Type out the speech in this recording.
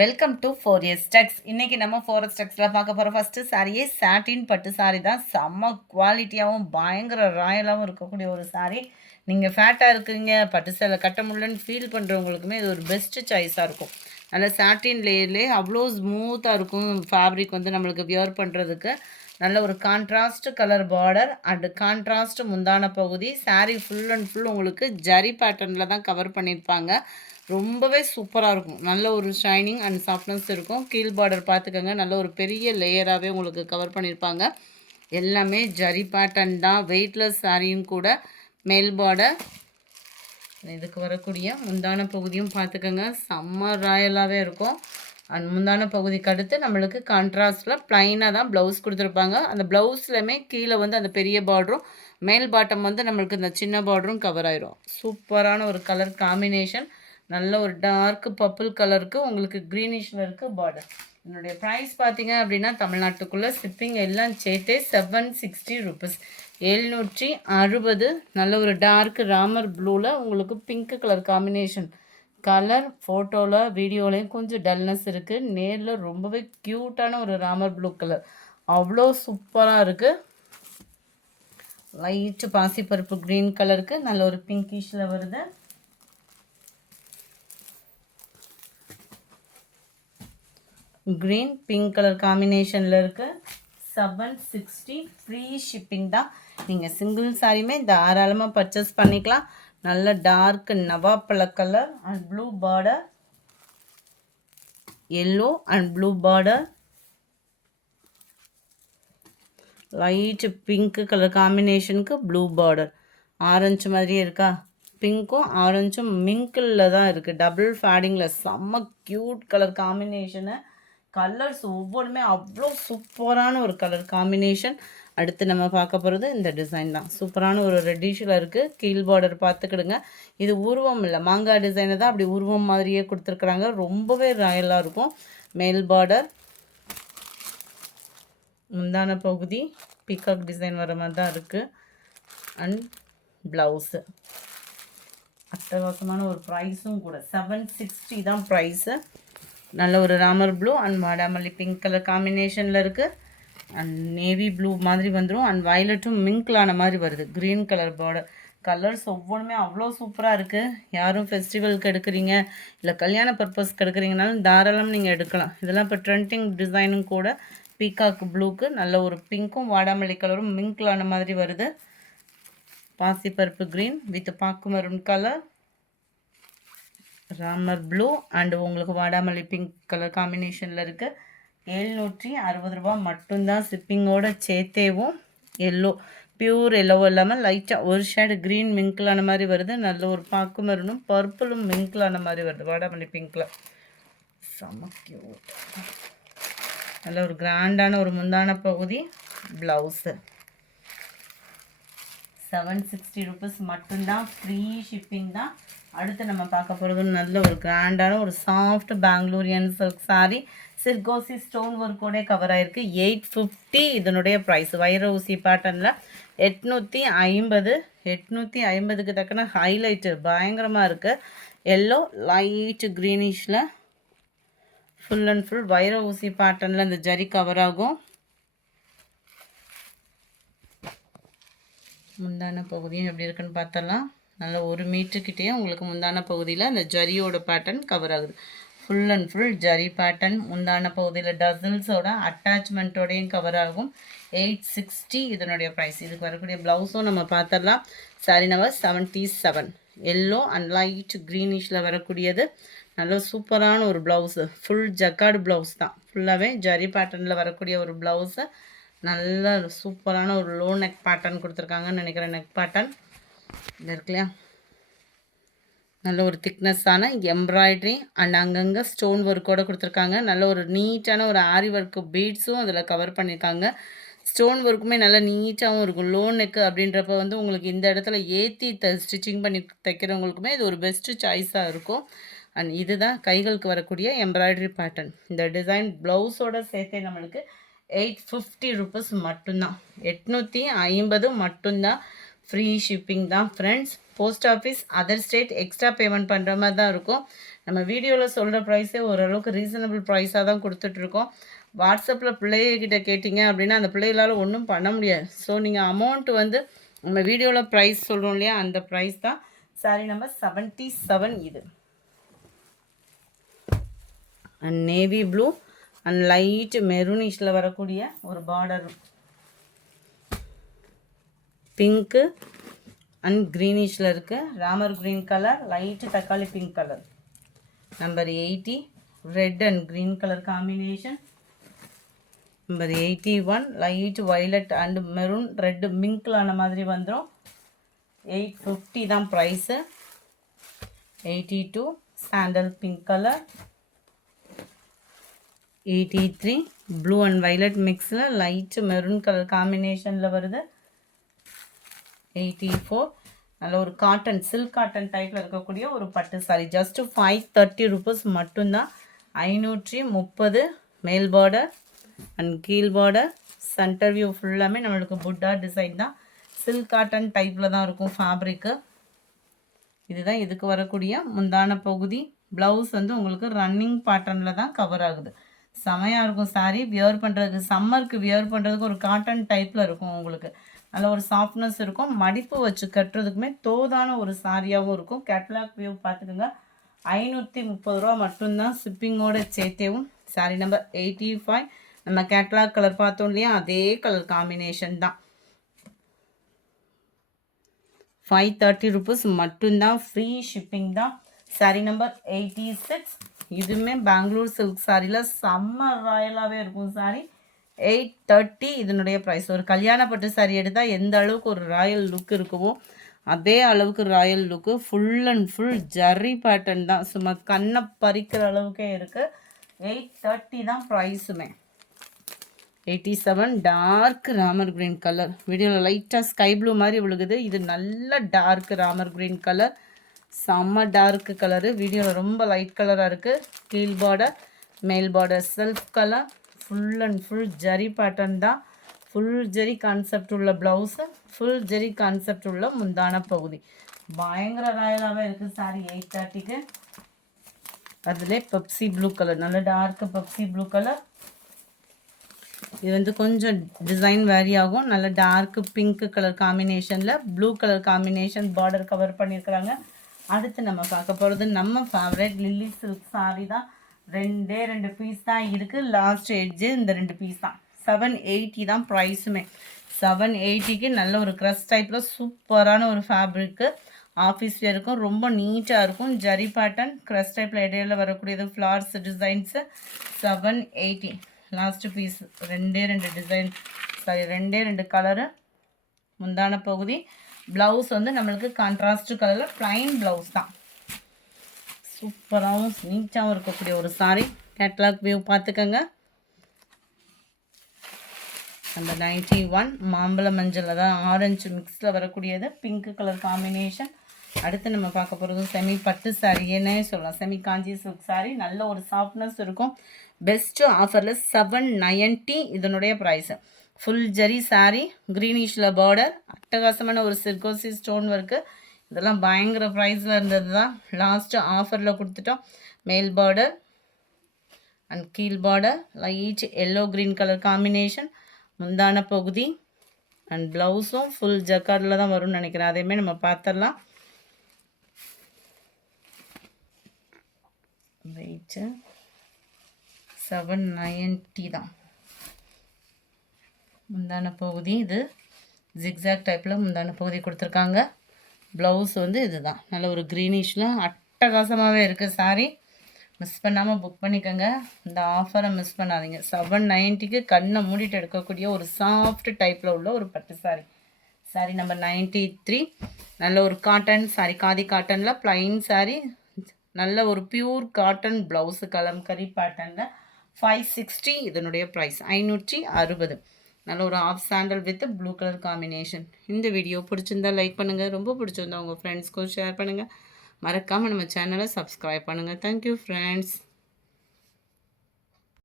Welcome to 4S Tex. இன்னைக்கு நம்ம 4S Texல பார்க்க போகிற ஃபஸ்ட்டு சாரியே சாட்டின் பட்டு சாரி தான். செம்ம குவாலிட்டியாகவும் பயங்கர ராயலாகவும் இருக்கக்கூடிய ஒரு சாரி. நீங்கள் ஃபேட்டாக இருக்கிறீங்க, பட்டு சேலை கட்ட முடியலன்னு ஃபீல் பண்ணுறவங்களுக்குமே இது ஒரு பெஸ்ட்டு சாய்ஸாக இருக்கும். நல்ல சாட்டின் லேயர்லேயே அவ்வளோ ஸ்மூத்தாக இருக்கும். ஃபேப்ரிக் வந்து நம்மளுக்கு வியர் பண்ணுறதுக்கு நல்ல ஒரு contrast colour border and contrast முந்தான பகுதி. சாரி ஃபுல் அண்ட் ஃபுல் உங்களுக்கு ஜரி பேட்டர்னில் தான் கவர் பண்ணியிருப்பாங்க. ரொம்பவே சூப்பராக இருக்கும். நல்ல ஒரு ஷைனிங் அண்ட் சாஃப்ட்னஸ் இருக்கும். கீழ் பார்டர் பார்த்துக்கோங்க, நல்ல ஒரு பெரிய லேயராகவே உங்களுக்கு கவர் பண்ணியிருப்பாங்க. எல்லாமே ஜரி பேட்டர்ன் தான், வெயிட்லெஸ் சாரியும் கூட. மேல் பார்டர் இதுக்கு வரக்கூடிய முந்தான பகுதியும் பார்த்துக்கோங்க, செம்ம ராயலாகவே இருக்கும். அண்ட் முந்தான பகுதிக்கு அடுத்து நம்மளுக்கு கான்ட்ராஸ்டில் ப்ளைனாக தான் ப்ளவுஸ் கொடுத்துருப்பாங்க. அந்த ப்ளவுஸ்லையுமே கீழே வந்து அந்த பெரிய பார்டரும், மேல் பாட்டம் வந்து நம்மளுக்கு இந்த சின்ன பார்டரும் கவர் ஆயிரும். சூப்பரான ஒரு கலர் காம்பினேஷன். நல்ல ஒரு டார்க் பர்பிள் கலருக்கு உங்களுக்கு க்ரீனிஷில் இருக்குது பார்டர். என்னுடைய ப்ரைஸ் பார்த்தீங்க அப்படின்னா தமிழ்நாட்டுக்குள்ளே ஷிப்பிங் எல்லாம் சேர்த்தே 760 ருபீஸ், 760. நல்ல ஒரு டார்க் ராமர் ப்ளூவில் உங்களுக்கு பிங்க் கலர் காம்பினேஷன். கலர் ஃபோட்டோவில் வீடியோலையும் கொஞ்சம் டல்னஸ் இருக்குது, நேரில் ரொம்பவே க்யூட்டான ஒரு ராமர் ப்ளூ கலர், அவ்வளோ சூப்பராக இருக்குது. லைட்டு பாசிப்பருப்பு க்ரீன் கலருக்கு நல்ல ஒரு பிங்கிஷில் வருது. க்ரீன் பிங்க் கலர் காம்பினேஷனில் இருக்குது. 760 ஃப்ரீ ஷிப்பிங் தான். நீங்கள் சிங்கிள் சாரியுமே தாராளமாக பர்ச்சேஸ் பண்ணிக்கலாம். நல்ல டார்க் நவாப்பழ colour and blue border, yellow and blue border, light pink colour காம்பினேஷனுக்கு ப்ளூ பார்டர். ஆரஞ்சு மாதிரியே இருக்கா, பிங்க்கும் ஆரஞ்சும் மிங்கிளில் தான் இருக்குது, டபுள் ஃபேடிங்கில். செம்ம க்யூட் கலர் காம்பினேஷனு. கலர்ஸ் ஒவ்வொன்றுமே அவ்வளோ சூப்பரான ஒரு கலர் காம்பினேஷன். அடுத்து நம்ம பார்க்க போகிறது இந்த டிசைன் தான். சூப்பரான ஒரு ரெட்டிஷில் இருக்குது. கீழ் பார்டர் பார்த்துக்கிடுங்க. இது உருவம் இல்லை, மாங்காய் டிசைனை தான் அப்படி உருவம் மாதிரியே கொடுத்துருக்குறாங்க. ரொம்பவே ராயலாக இருக்கும். மேல் பார்டர், முந்தான பகுதி பீகாக் டிசைன் வர மாதிரி தான் இருக்குது. அண்ட் ப்ளவுஸு அட்டகாசமான ஒரு ப்ரைஸும் கூட. 760 தான் ப்ரைஸு. நல்ல ஒரு ராமர் ப்ளூ அண்ட் வாடாமல்லி பிங்க் கலர் காம்பினேஷனில் இருக்குது. அண்ட் நேவி ப்ளூ மாதிரி வந்துடும். அண்ட் வயலட்டும் மிங்க்லான மாதிரி வருது. Green colour border. கலர்ஸ் ஒவ்வொன்றுமே அவ்வளோ சூப்பராக இருக்குது. யாரும் ஃபெஸ்டிவலுக்கு எடுக்கிறீங்க, இல்லை கல்யாண பர்பஸ்க்கு எடுக்கிறீங்கனாலும் தாராளம் நீங்கள் எடுக்கலாம். இதெல்லாம் இப்போ ட்ரெண்டிங் டிசைனும் கூட. பீகாக் ப்ளூக்கு நல்ல ஒரு பிங்க்கும் வாடாமல்லி கலரும் மிங்க்லான மாதிரி வருது. பாசிப்பருப்பு க்ரீன் வித் பாக்கு maroon colour, Ramar blue and உங்களுக்கு வாடாமல்லி பிங்க் கலர் காம்பினேஷனில் இருக்குது. 760 ரூபா மட்டும்தான் ஷிப்பிங்கோட சேர்த்தேவும். எல்லோ பியூர் எல்லோவும் இல்லாமல் லைட்டாக ஒரு ஷேடு க்ரீன் மிங்கிளான மாதிரி வருது. நல்ல ஒரு பாக்கு மரூனும் பர்பிளும் மிங்கிளான மாதிரி வருது வாடாமல்லி பிங்க்கில். செம்ம க்யூட். நல்ல ஒரு கிராண்டான ஒரு முந்தான பகுதி. ப்ளவுஸு 760 ருபீஸ் மட்டும்தான், ஃப்ரீ ஷிப்பிங் தான். அடுத்து நம்ம பார்க்க போகிறது நல்ல ஒரு கிராண்டான ஒரு சாஃப்ட் பெங்களூரியன் சில்க் சாரீ. சிர்கோசி ஸ்டோன் ஒர்க்கோட கவர் ஆகிருக்கு. 850 இதனுடைய ப்ரைஸ். வைர ஊசி பேட்டர்னில் 850. 850க்கு தக்கன ஹைலைட்டு பயங்கரமாக இருக்குது. எல்லோ லைட்டு க்ரீனிஷில் ஃபுல் அண்ட் ஃபுல் வைர ஊசி பேட்டர்னில் இந்த ஜரி கவர் ஆகும். முந்தான பகுதியும் எப்படி இருக்குன்னு பார்த்தலாம். நல்ல 1 மீட்டர்கிட்டே உங்களுக்கு முந்தான பகுதியில் அந்த ஜரியோட பேட்டர்ன் கவர் ஆகுது. Full and full zari pattern. முந்தான பகுதியில் டசல்ஸோட அட்டாச்மெண்ட்டோடையும் கவர் ஆகும். 860 இதனுடைய ப்ரைஸ். இதுக்கு வரக்கூடிய ப்ளவுஸும் நம்ம பார்த்தலாம். Sari number 77. Yellow and light க்ரீனிஷில் வரக்கூடியது. நல்ல சூப்பரான ஒரு ப்ளவுஸு. ஃபுல் ஜக்கார்டு ப்ளவுஸ் தான். ஃபுல்லாகவே ஜரி பேட்டர்னில் வரக்கூடிய ஒரு ப்ளவுஸு. நல்ல சூப்பரான ஒரு லோ நெக் பேட்டர்ன் கொடுத்துருக்காங்கன்னு நினைக்கிறேன். நெக் பேட்டர்ன் இது இருக்கு இல்லையா, நல்ல ஒரு திக்னஸ்ஸான எம்ப்ராய்ட்ரி அண்ட் அங்கங்கே ஸ்டோன் ஒர்க்கோடு கொடுத்துருக்காங்க. நல்ல ஒரு நீட்டான ஒரு ஆரி ஒர்க்கு பீட்ஸும் அதில் கவர் பண்ணியிருக்காங்க. ஸ்டோன் ஒர்க்குமே நல்லா நீட்டாகவும் இருக்கும். லோ நெக்கு அப்படின்றப்ப வந்து உங்களுக்கு இந்த இடத்துல ஏற்றி ஸ்டிச்சிங் பண்ணி தைக்கிறவங்களுக்குமே இது ஒரு பெஸ்ட்டு சாய்ஸாக இருக்கும். அண்ட் இதுதான் கைகளுக்கு வரக்கூடிய எம்ப்ராய்டரி பேட்டர்ன். இந்த டிசைன் ப்ளவுஸோடு சேர்த்தே நம்மளுக்கு 850 ருபீஸ் மட்டும்தான். 850 மட்டும்தான். ஃப்ரீ ஷிப்பிங் தான் friends. Post office other state extra payment பண்ணுற மாதிரி தான் இருக்கும். நம்ம வீடியோவில் சொல்கிற ப்ரைஸே ஓரளவுக்கு ரீசனபிள் ப்ரைஸாக தான் கொடுத்துட்ருக்கோம். வாட்ஸ்அப்பில் பிள்ளைகிட்ட கேட்டிங்க அப்படின்னா அந்த பிள்ளைகளால் ஒன்றும் பண்ண முடியாது. ஸோ நீங்கள் அமௌண்ட் வந்து நம்ம வீடியோவில் ப்ரைஸ் சொல்கிறோம் இல்லையா, அந்த ப்ரைஸ் தான். சாரி நம்பர் 77 இது. And navy blue and light மெரூனிஷில் வரக்கூடிய ஒரு பார்டர், பிங்க்கு அண்ட் க்ரீனிஷில் இருக்குது. ராமர் க்ரீன் கலர், லைட்டு தக்காளி pink colour. Number 80 red and green colour combination. Number 81 light violet and maroon red மிங்க்லான மாதிரி வந்துடும். 850 தான் price. 82 sandal pink colour. 83 blue and violet மிக்ஸில் லைட் மெரூன் கலர் காம்பினேஷனில் வருது. 84 நல்ல ஒரு காட்டன் சில்க் காட்டன் டைப்பில் இருக்கக்கூடிய ஒரு பட்டு சாரி. ஜஸ்ட் 530 ருபீஸ் மட்டும்தான். 530 மேல் பார்டர் அண்ட் கீழ் பார்டர். சென்டர் வியூ ஃபுல்லாமே நம்மளுக்கு புட்டா டிசைன் தான். சில்க் காட்டன் டைப்பில் தான் இருக்கும் ஃபேப்ரிக்கு. இதுதான் இதுக்கு வரக்கூடிய முந்தான பகுதி. ப்ளவுஸ் வந்து உங்களுக்கு ரன்னிங் பேட்டர்னில் தான் கவர் ஆகுது. செமையாக இருக்கும் சாரீ. வியர் பண்ணுறதுக்கு சம்மருக்கு வியர் பண்ணுறதுக்கு ஒரு காட்டன் டைப்பில் இருக்கும். உங்களுக்கு நல்ல ஒரு சாஃப்ட்னஸ் இருக்கும். மடிப்பு வச்சு கட்டுறதுக்குமே தோதான ஒரு சாரியாகவும் இருக்கும். கேட்லாக் வியூ பார்த்துக்கோங்க. 530 ரூபா மட்டும்தான் ஷிப்பிங்கோட சேர்த்தேவும். சாரி நம்பர் 85 நம்ம கேட்லாக் கலர் பார்த்தோம் இல்லையா, அதே கலர் காம்பினேஷன் தான். 530 ருபீஸ் மட்டும்தான். ஃப்ரீ ஷிப்பிங் தான். சாரி நம்பர் 86 இதுவுமே பெங்களூர் சில்க் சாரியில் செம்ம ராயலாகவே இருக்கும் சாரி. 830 இதனுடைய ப்ரைஸ். ஒரு கல்யாணப்பட்டு சாரி எடுத்தால் எந்த அளவுக்கு ஒரு ராயல் லுக் இருக்குமோ அதே அளவுக்கு Royal look. Full and full zari pattern தான். சும்மா கண்ணை பறிக்கிற அளவுக்கே இருக்குது. 830 தான் ப்ரைஸுமே. 87 டார்க் ராமர் க்ரீன் கலர். வீடியோவில் லைட்டாக ஸ்கை ப்ளூ மாதிரி விழுகுது. இது நல்ல டார்க் ராமர் க்ரீன் கலர். செம்ம டார்க் கலரு. வீடியோவில் ரொம்ப லைட் கலராக இருக்குது. கீழ் பார்டர் மேல் border self colour. Full and full zari pattern தான். ஃபுல் ஜரி கான்செப்ட் உள்ள ப்ளவுஸு, ஃபுல் ஜரி கான்செப்ட் உள்ள முந்தான பகுதி. பயங்கர ராயலாகவே இருக்குது சாரி. 830க்கு. அதிலே பெப்சி ப்ளூ கலர், நல்ல டார்க்கு பெப்சி ப்ளூ கலர். இது வந்து கொஞ்சம் டிசைன் வேரி ஆகும். நல்ல டார்க்கு பிங்க் கலர் காம்பினேஷனில் blue colour combination border cover பண்ணியிருக்கிறாங்க. அடுத்து நம்ம பார்க்க போகிறது நம்ம ஃபேவரட் லில்லி சில்க் சாரி தான். 2 பீஸ் தான் இருக்குது. லாஸ்ட் எட்ஜு இந்த 2 பீஸ் தான். 780 தான் ப்ரைஸுமே. 780க்கு நல்ல ஒரு க்ரஷ் டைப்பில் சூப்பரான ஒரு ஃபேப்ரிக்கு. ஆஃபீஸ் வேருக்கும் ரொம்ப நீட்டாக இருக்கும். ஜரி பேட்டர்ன் க்ரஷ் டைப்பில் இடையில வரக்கூடியது flowers designs. 780 last piece. 2 design sari 2 colour. முந்தான பகுதி. ப்ளவுஸ் வந்து நம்மளுக்கு கான்ட்ராஸ்ட் கலரில் ப்ளைன் ப்ளவுஸ் தான். சூப்பராகவும் நீட்டாகவும் இருக்கக்கூடிய ஒரு சாரி. கேட்லாக் வியூ பார்த்துக்கோங்க. அந்த 91 மாம்பழ மஞ்சள் தான் ஆரஞ்சு மிக்ஸில் வரக்கூடியது. Pink colour combination. அடுத்து நம்ம பார்க்க போகிறது செமி பட்டு சாரி ஏன்னே சொல்லலாம். Semi Kanchi silk sari. நல்ல ஒரு சாஃப்ட்னஸ் இருக்கும். பெஸ்ட்டு ஆஃபரில் 790 இதனுடைய ப்ரைஸு. ஃபுல் ஜரி சாரி. க்ரீனிஷில் பார்டர். அட்டகாசமான ஒரு சிர்கோசி ஸ்டோன் ஒர்க்கு. இதெல்லாம் பயங்கர ப்ரைஸில் இருந்தது தான். லாஸ்ட்டு ஆஃபரில் கொடுத்துட்டோம். மேல் பார்டர் அண்ட் கீழ் border light yellow green colour combination. முந்தான பகுதி அண்ட் ப்ளவுஸும் ஃபுல் ஜக்கார்டில் தான் வரும்னு நினைக்கிறேன். அதேமாதிரி நம்ம பார்த்துடலாம். வெயிட்டு 790 தான். முந்தான பகுதி இது ஜிக்ஸாக் டைப்பில் முந்தான பகுதி கொடுத்துருக்காங்க. ப்ளவுஸ் வந்து இதுதான். நல்ல ஒரு க்ரீனிஷில் அட்டகாசமாகவே இருக்குது சாரி. மிஸ் பண்ணாமல் புக் பண்ணிக்கோங்க. இந்த ஆஃபரை மிஸ் பண்ணாதீங்க. 790க்கு கண்ணை மூடிட்டு எடுக்கக்கூடிய ஒரு சாஃப்ட் டைப்பில் உள்ள ஒரு பட்டு சாரி. சாரி நம்பர் 93 நல்ல ஒரு காட்டன் சாரி. காதி காட்டனில் ப்ளைன் சாரி. நல்ல ஒரு பியூர் காட்டன் ப்ளவுஸு கலம்கரி பேட்டர்னில் 560 இதனுடைய ப்ரைஸ். 560. நல்ல ஒரு half sandal with blue colour combination. இந்த வீடியோ பிடிச்சிருந்தால் லைக் பண்ணுங்கள். ரொம்ப பிடிச்சிருந்தா உங்கள் ஃப்ரெண்ட்ஸ்க்கும் ஷேர் பண்ணுங்கள். மறக்காமல் நம்ம சேனலை சப்ஸ்கிரைப் பண்ணுங்கள். Thank you friends.